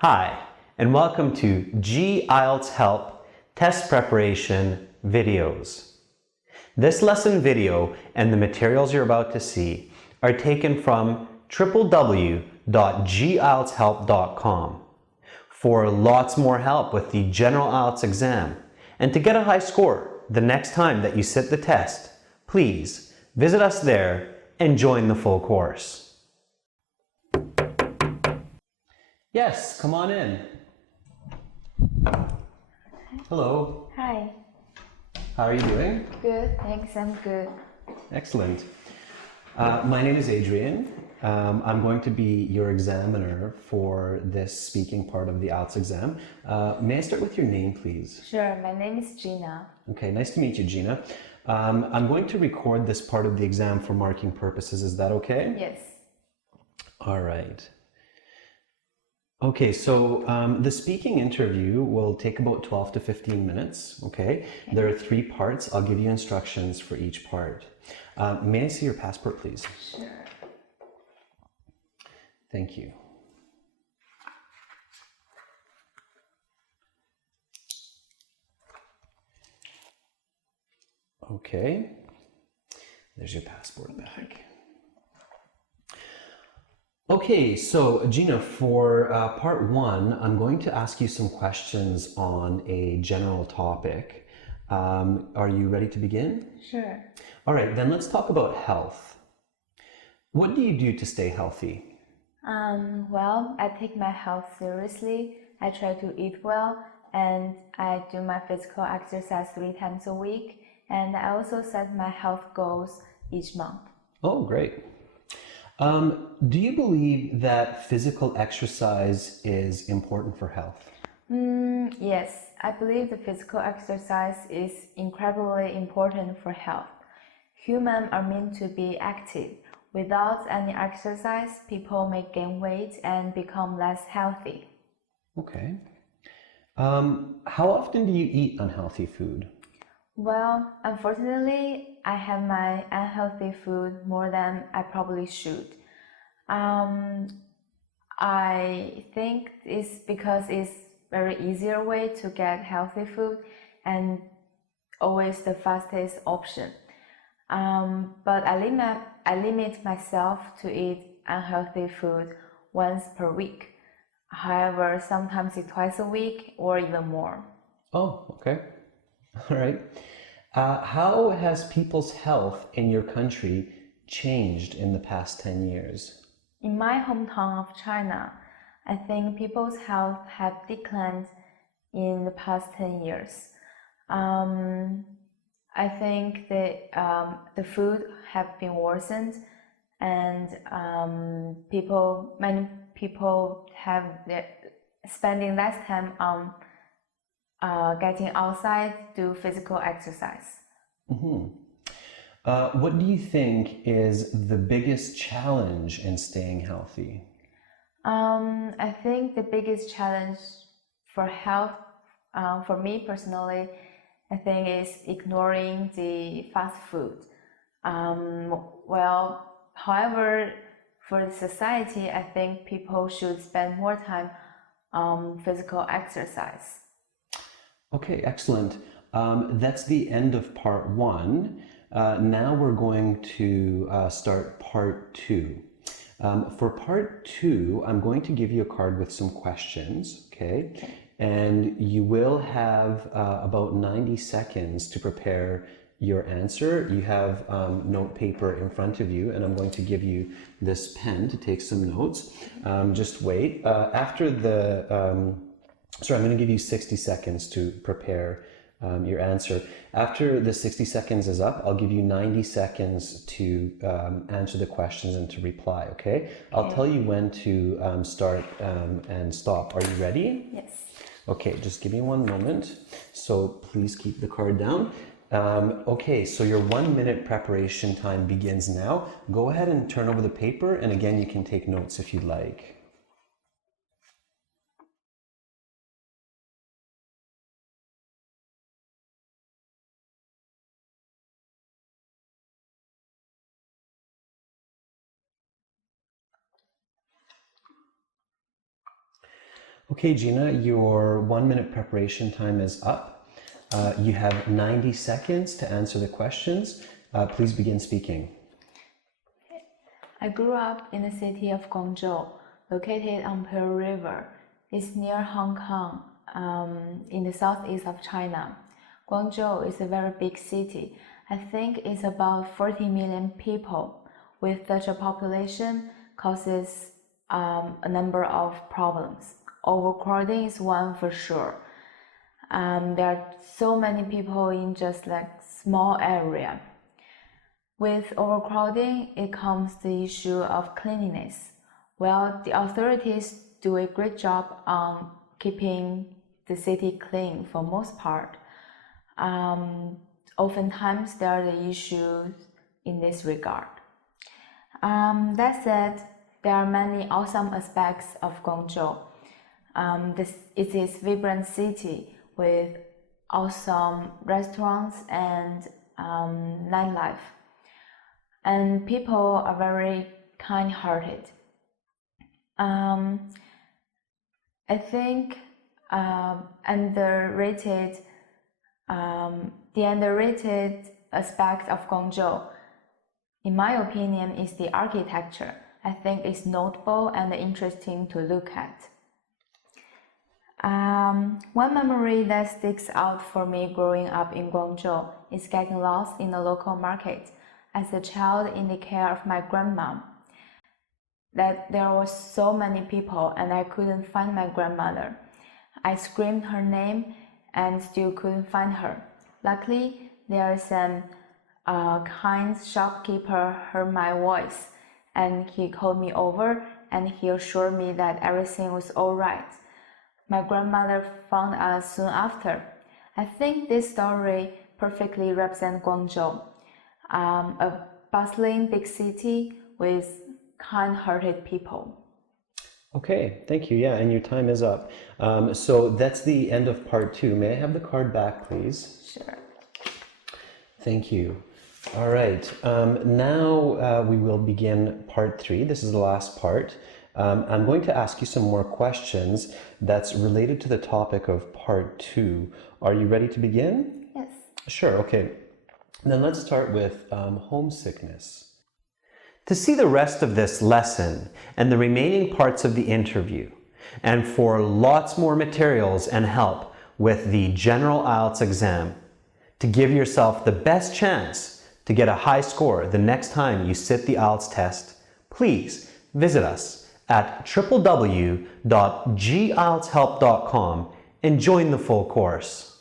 Hi, and welcome to IELTS Help Test Preparation Videos. This lesson video and the materials you're about to see are taken from www.gieltshelp.com. For lots more help with the General IELTS exam and to get a high score the next time that you sit the test, please visit us there and join the full course. Yes, come on in. Hello. Hi. How are you doing? Good, thanks. I'm good. Excellent. My name is Adrian. I'm going to be your examiner for this speaking part of the IELTS exam. May I start with your name, please? Sure, my name is Gina. Okay, nice to meet you, Gina. I'm going to record this part of the exam for marking purposes. Is that okay? Yes. All right. Okay, so the speaking interview will take about 12 to 15 minutes, okay? There are 3 parts. I'll give you instructions for each part. May I see your passport, please? Sure. Thank you. Okay, there's your passport back. Okay, so Gina, for part 1, I'm going to ask you some questions on a general topic. Are you ready to begin? Sure. All right, then let's talk about health. What do you do to stay healthy? Well, I take my health seriously. I try to eat well, and I do my physical exercise 3 times a week. And I also set my health goals each month. Oh, great. Do you believe that physical exercise is important for health? Yes, I believe the physical exercise is incredibly important for health. Humans are meant to be active. Without any exercise, people may gain weight and become less healthy. Okay. How often do you eat unhealthy food? Well, unfortunately, I have my unhealthy food more than I probably should. I think it's because it's very easier way to get healthy food and always the fastest option. But I limit myself to eat unhealthy food once per week. However, sometimes it's twice a week or even more. Oh, okay. All right. How has people's health in your country changed in the past 10 years? In my hometown of China, I think people's health have declined in the past 10 years. I think that the food have been worsened, and many people have spending less time on getting outside, do physical exercise. What do you think is the biggest challenge in staying healthy? I think the biggest challenge for health, for me personally, I think is ignoring the fast food. However, for the society, I think people should spend more time on physical exercise. Okay, excellent. That's the end of part 1. Now we're going to start part 2. For part 2, I'm going to give you a card with some questions, okay? And you will have about 90 seconds to prepare your answer. You have note paper in front of you, and I'm going to give you this pen to take some notes. Just wait. I'm going to give you 60 seconds to prepare your answer. After the 60 seconds is up, I'll give you 90 seconds to answer the questions and to reply, okay? I'll tell you when to start and stop. Are you ready? Yes. Okay, just give me one moment. So please keep the card down. Okay, so your 1-minute preparation time begins now. Go ahead and turn over the paper, and again, you can take notes if you'd like. Okay, Gina, your 1 minute preparation time is up. You have 90 seconds to answer the questions. Please begin speaking. I grew up in the city of Guangzhou, located on Pearl River. It's near Hong Kong, in the southeast of China. Guangzhou is a very big city. I think it's about 40 million people. With such a population, causes a number of problems. Overcrowding is one for sure. There are so many people in just like small area. With overcrowding, it comes the issue of cleanliness. Well, the authorities do a great job on keeping the city clean for most part. Oftentimes, there are the issues in this regard. That said, there are many awesome aspects of Guangzhou. It is a vibrant city with awesome restaurants and nightlife. And people are very kind-hearted. I think the underrated aspect of Guangzhou, in my opinion, is the architecture. I think it's notable and interesting to look at. One memory that sticks out for me growing up in Guangzhou is getting lost in the local market as a child in the care of my grandma. That there were so many people and I couldn't find my grandmother. I screamed her name and still couldn't find her. Luckily, there is a kind shopkeeper heard my voice and he called me over and he assured me that everything was all right. My grandmother found us soon after. I think this story perfectly represents Guangzhou, a bustling big city with kind-hearted people. Okay, thank you. Yeah, and your time is up. So that's the end of part 2. May I have the card back, please? Sure. Thank you. All right, now we will begin part 3. This is the last part. I'm going to ask you some more questions that's related to the topic of part 2. Are you ready to begin? Yes. Sure, okay. Then let's start with homesickness. To see the rest of this lesson and the remaining parts of the interview, and for lots more materials and help with the General IELTS exam, to give yourself the best chance to get a high score the next time you sit the IELTS test, please visit us at www.gieltshelp.com and join the full course.